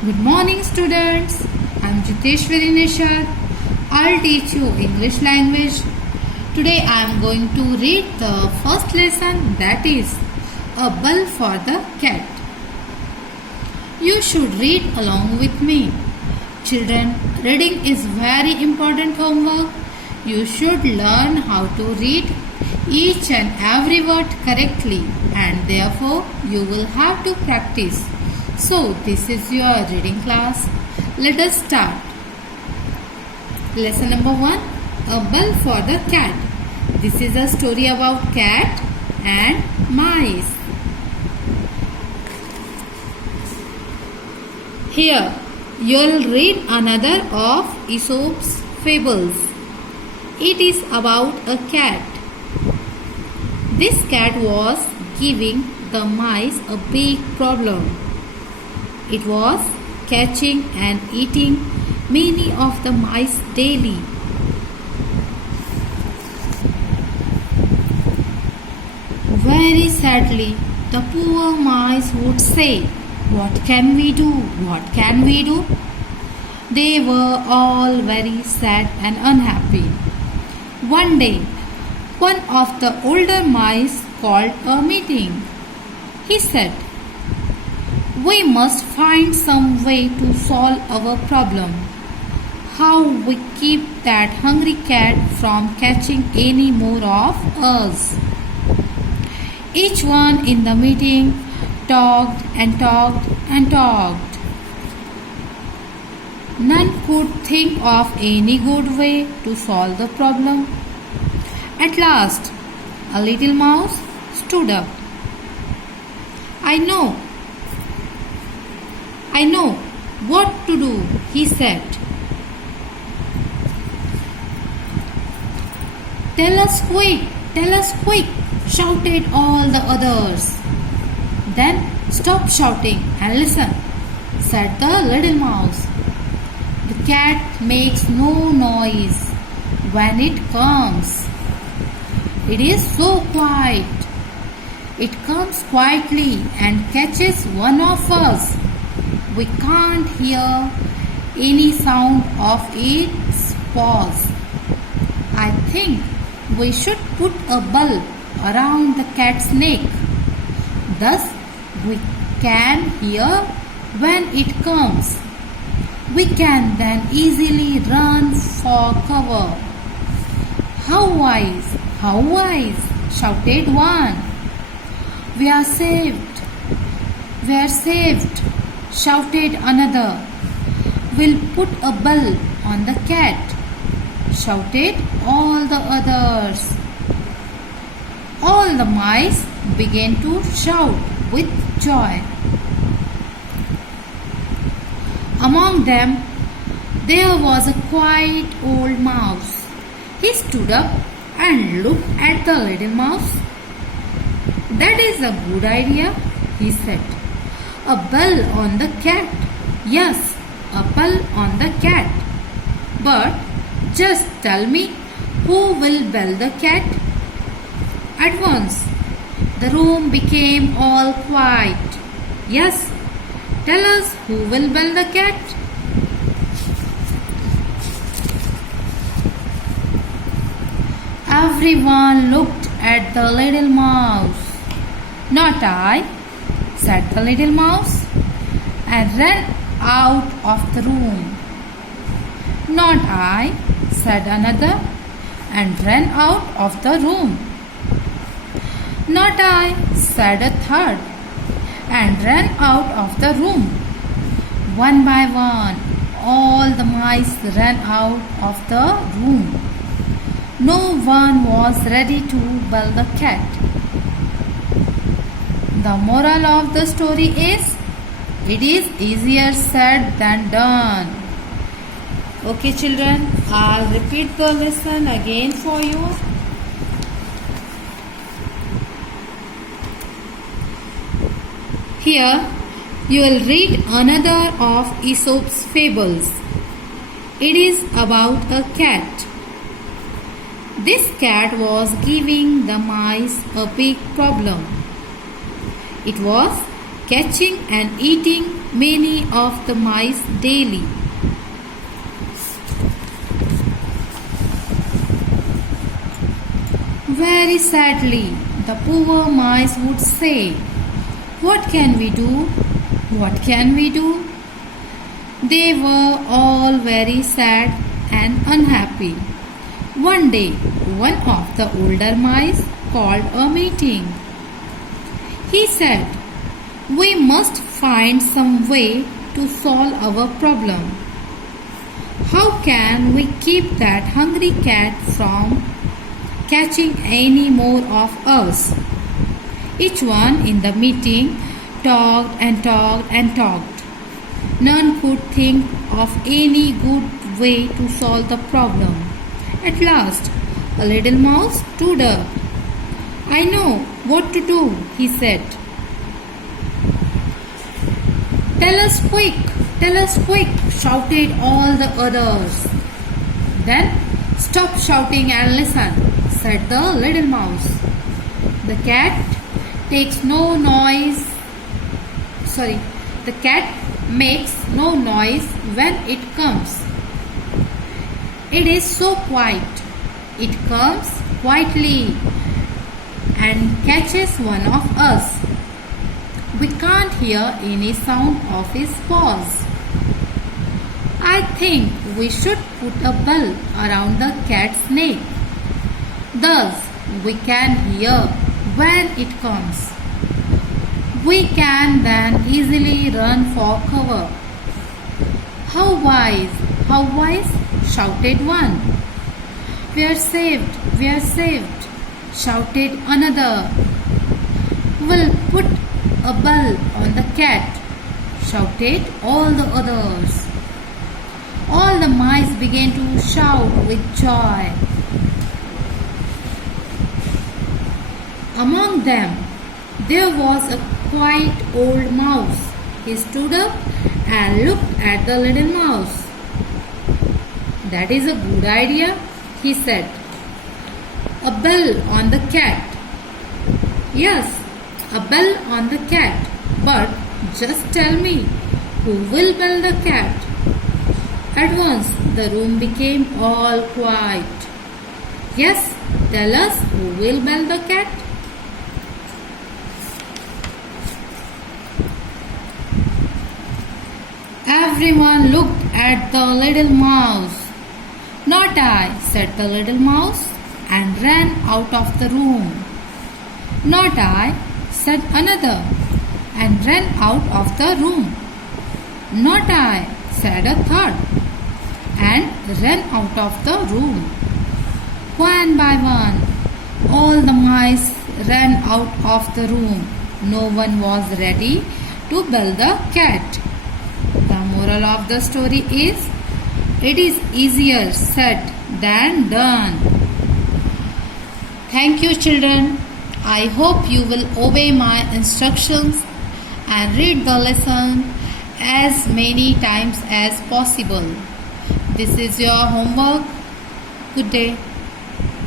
Good morning, students. I'm Jiteshwari Nishad. I'll teach you English language. Today I am going to read the first lesson, that is A Ball for the Cat. You should read along with me. Children, reading is very important homework. You should learn how to read each and every word correctly, and therefore you will have to practice. So this is your reading class. Let us start. Lesson number 1, A Ball for the Cat. This is a story about cat and mice. Here you'll read another of Aesop's fables. It is about a cat. This cat was giving the mice a big problem. It was catching and eating many of the mice daily. Very sadly, the poor mice would say, "What can we do? What can we do?" They were all very sad and unhappy. One day, one of the older mice called a meeting. He said, "We must find some way to solve our problem. How we keep that hungry cat from catching any more of us?" Each one in the meeting talked and talked and talked. None could think of any good way to solve the problem. At last, a little mouse stood up. I know what to do," he said. Tell us quick, shouted all the others. Then stop shouting and listen, said the little mouse. The cat makes no noise when it comes. It is so quiet. It comes quietly and catches one of us. We can't hear any sound of its paws. I think we should put a ball around the cat's neck. Thus we can hear when it comes. We can then easily run for cover. How wise, shouted one. We are saved, shouted another. We'll put a ball on the cat, shouted all the others. All the mice began to shout with joy. Among them, there was a quiet old mouse. He stood up and looked at the little mouse. "That is a good idea," he said. "A ball on the cat. Yes, a ball on the cat. But just tell me, who will bell the cat?" At once, the room became all quiet. "Yes, tell us who will bell the cat." Everyone looked at the little mouse. "Not I," said the little mouse, and ran out of the room. "Not I," said another, and ran out of the room. "Not I," said a third, and ran out of the room. One by one, all the mice ran out of the room. No one was ready to bell the cat. The moral of the story is, it is easier said than done. Okay children, I'll repeat the lesson again for you. Here you will read another of Aesop's fables. It is about a cat. This cat was giving the mice a big problem. It was catching and eating many of the mice daily. Very sadly, the poor mice would say, "What can we do? What can we do?" They were all very sad and unhappy. One day, one of the older mice called a meeting. He said, "We must find some way to solve our problem. How can we keep that hungry cat from catching any more of us?" Each one in the meeting talked and talked and talked. None could think of any good way to solve the problem. At last, a little mouse stood up. "I know what to do," he said. Tell us quick," shouted all the others. "Then stop shouting and listen," said the little mouse. The cat makes no noise when it comes. It is so quiet. It comes quietly and catches one of us. We can't hear any sound of his paws. I think we should put a bell around the cat's neck. Thus we can hear when it comes. We can then easily run for cover." How wise, shouted one. We are saved, shouted another. "We'll put a bell on the cat," shouted all the others. All the mice began to shout with joy. Among them, there was a quite old mouse. He stood up and looked at the little mouse. "That is a good idea," he said. "A bell on the cat." "Yes, a bell on the cat. But just tell me, who will bell the cat?" At once the room became all quiet. "Yes, tell us who will bell the cat." Everyone looked at the little mouse. "Not I," said the little mouse, and ran out of the room. "Not I," said another, and ran out of the room. "Not I," said a third, and ran out of the room. One by one, all the mice ran out of the room. No one was ready to bell the cat. The moral of the story is, it is easier said than done. Thank you, children. I hope you will obey my instructions and read the lesson as many times as possible. This is your homework. Good day.